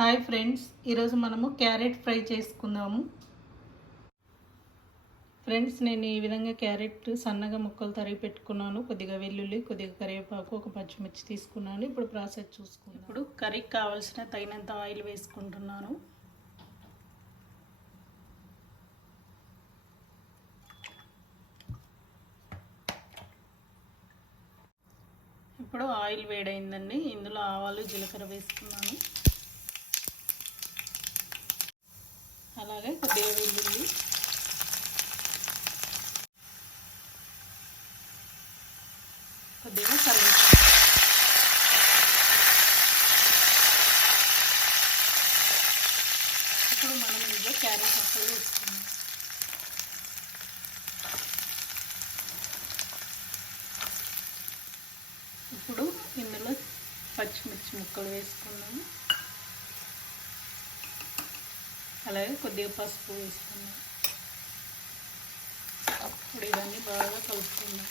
Hi friends, ఈరోజు మనము carrot fry చేసుకుందాము. ఫ్రెండ్స్, నేను ఈ విధంగా క్యారెట్ సన్నగా ముక్కలు తరిగి పెట్టుకున్నాను. కొద్దిగా వెల్లుల్లి, కొద్దిగా కరివేపాకు, ఒక పచ్చిమిర్చి తీసుకున్నాను. ఇప్పుడు ప్రాసెస్ చూసుకుందాం. ఇప్పుడు కర్రీకి కావాల్సిన తగినంత ఆయిల్ వేసుకుంటున్నాను. ఇప్పుడు ఆయిల్ వేడైందండి. ఇందులో ఆవాలు, జీలకర్ర వేసుకున్నాను. అలాగే కొద్దిగా వెల్లుల్లి, కొద్దిగా కరివేపాకు. ఇప్పుడు మనం ఇందులో క్యారెట్ ముక్కలు వేసుకున్నాం. ఇప్పుడు ఇందులో పచ్చిమిర్చి ముక్కలు వేసుకున్నాము. అలాగే కొద్దిగా పసుపు వేసుకున్నాం. ఇప్పుడు ఇవన్నీ బాగా కలుపుకున్నాం.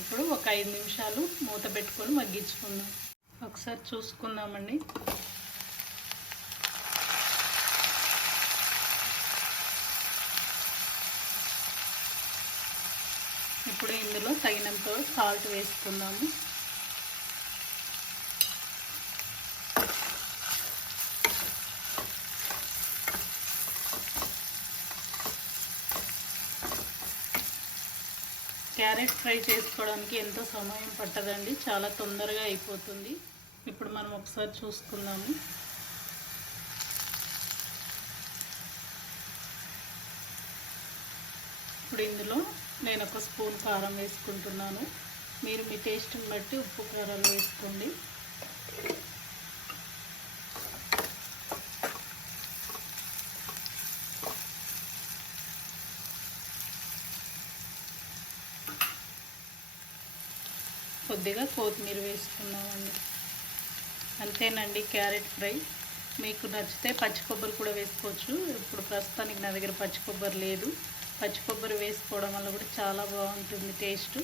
ఇప్పుడు ఒక 5 నిమిషాలు మూత పెట్టుకొని మగ్గించుకుందాం. ఒకసారి చూసుకుందామండి. ఇప్పుడు ఇందులో తగినంత సాల్ట్ వేసుకుందాము. క్యారెట్ ఫ్రై చేసుకోవడానికి ఎంతో సమయం పట్టదండి, చాలా తొందరగా అయిపోతుంది. ఇప్పుడు మనం ఒకసారి చూసుకుందాము. ఇప్పుడు ఇందులో నేను 1 స్పూన్ కారం వేసుకుంటున్నాను. మీరు మీ టేస్ట్ని బట్టి ఉప్పు కారాలు వేసుకోండి. కొద్దిగా కొత్తిమీర వేసుకున్నామండి. అంతేనండి క్యారెట్ ఫ్రై. మీకు నచ్చితే పచ్చి కొబ్బరి కూడా వేసుకోవచ్చు. ఇప్పుడు ప్రస్తుతానికి నా దగ్గర పచ్చి కొబ్బరి లేదు. పచ్చి కొబ్బరి వేసుకోవడం వల్ల కూడా చాలా బాగుంటుంది టేస్ట్.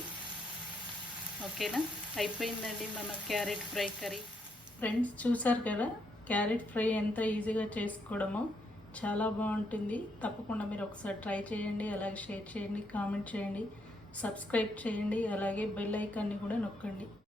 ఓకేనా, అయిపోయిందండి మన క్యారెట్ ఫ్రై కర్రీ. ఫ్రెండ్స్, చూసారు కదా క్యారెట్ ఫ్రై ఎంత ఈజీగా చేసుకోవడమో. చాలా బాగుంటుంది. తప్పకుండా మీరు ఒకసారి ట్రై చేయండి. అలాగే షేర్ చేయండి, కామెంట్ చేయండి, సబ్స్క్రైబ్ చేయండి. అలాగే బెల్ ఐకాన్ని కూడా నొక్కండి.